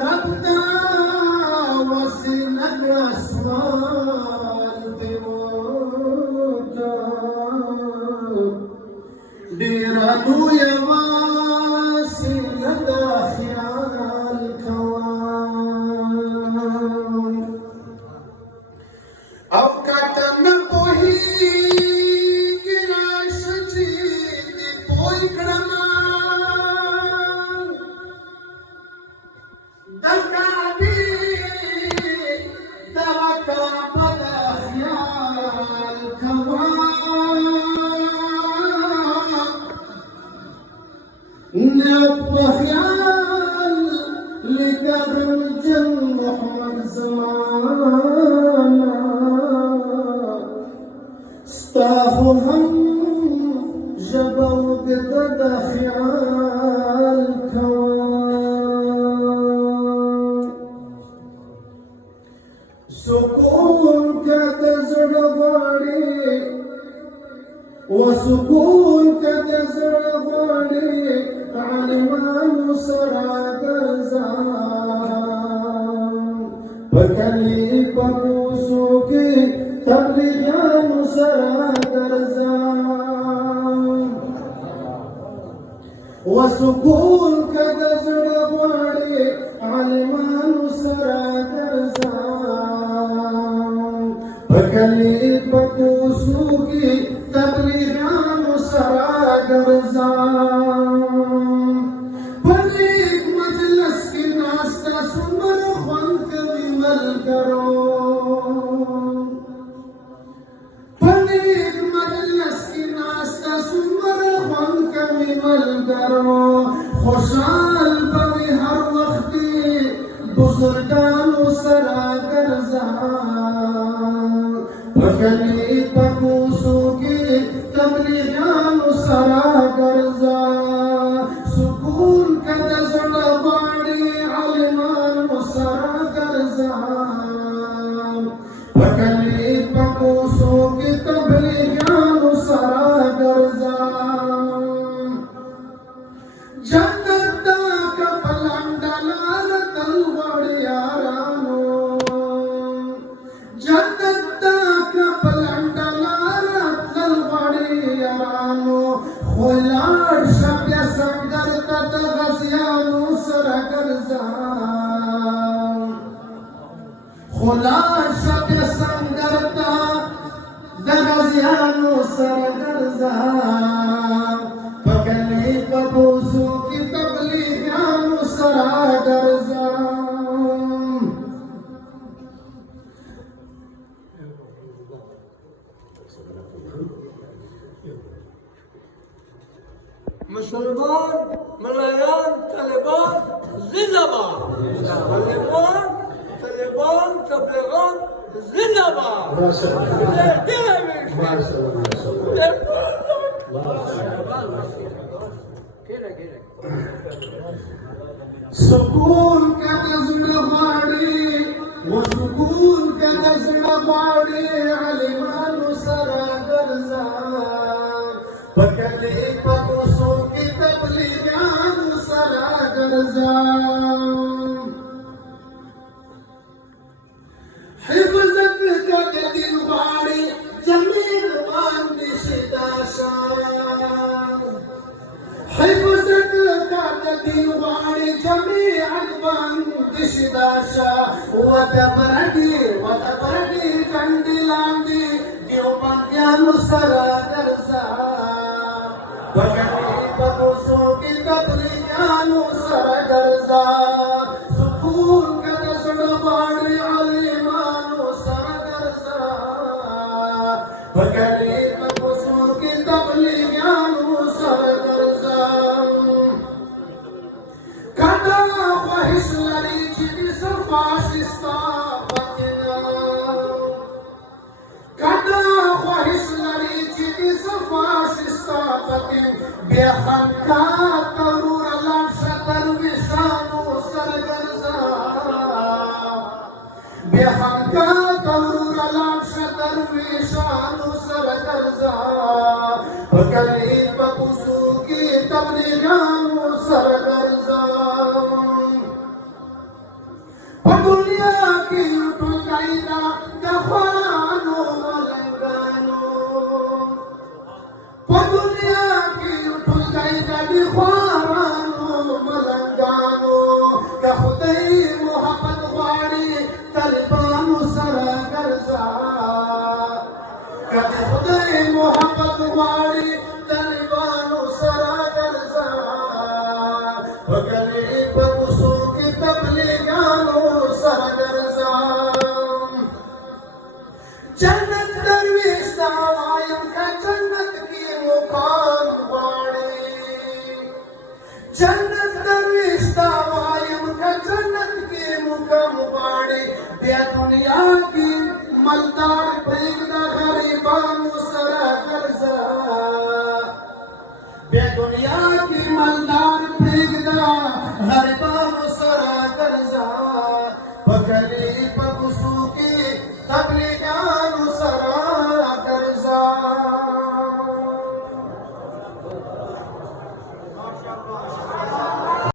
ربدا وسيلة أسوال بموتا ديرانو يواسيلة خيال كوان أو كتن بوهي گراشتي دي بوي کرما دکابي دکا بدا خيال كوان نبو خيال لقدم جن محمد زمانا ستاهو هم جبو بدد خيال كوان سكون كتزر غالي وسكون كتزر غالي علمان سرا درزان بكلي ببوسوكي تبليغان سرا درزان وسكون كتزر غالي علمان سرا درزان بكلي ببوسوكي تبليغان سرا درزان بليك مجلس کی ناستا سمر خوان کبھی مل کرو بليك مجلس کی ناستا سمر خوان کبھی مل کرو خوشحال بوی ہر وقتی بزرگانو سرا گرزان بکلی پکوسو کی تبلیغانو سرا گرزان سکون کدزل باڑی علمان سرا گرزان بکلی پکوسو کی تبلیغانو سرا گرزان جنت دا کپلانڈلار تلوڑی آرانو جنت دا کپلانڈلار تلوڑی آرانو خولار شب سنگر تد غزیانو سرا گرزان خولار شب سنگر تد غزیانو سرا گرزان پکلی پبوسو کی تبلیغانو سرا گرزان مسلمان ملایان طالبان زنده‌باد طالبان طالبان تبلیغات زنده‌باد سکون کا نظر باڑی وسکون کا نظر باڑی علمان سرا گرزان پکلی پبوسو کی تبلیغان سرا گرزان حفظت کا دل باڑی جمیل باندی شداشا حفظت کا دل باڑی جمیل باندی شداشا وتبردی کندلاندی دیو باندیانو سرا گرزان بکلی پبوسو کی تبلیغانو سرا گرزان سکون کا نظر باڑی علمانو سرا گرزان بکلی پبوسو کی تبلیغانو سرا گرزان کدا خواہش لری چی صفاشستا وطنا کدا خواہش لری چی صفاشستا وطن بے خنکا ترور لانشا درویشانو سرا گرزان بے خنکا ترور لانشا درویشانو سرا گرزان بکلی پبوسو کی تبلیغانو سرا گرزان کدی خوارانو ملنگانو که خدای محبت غواړي طالبانو سره ګرځا کدی خدای محبت غواړي طالبانو سره ګرځا وګړي په کوڅو کې تبلیغانو سره ګرځا جنت درویش دا وایم که جنت کی مقام غواړي جنت درویش دا وایم که جنت کی مقام غواړي بیا دنیا کی مالدار پرېږده غریبانو سره ګرځه بیا دنیا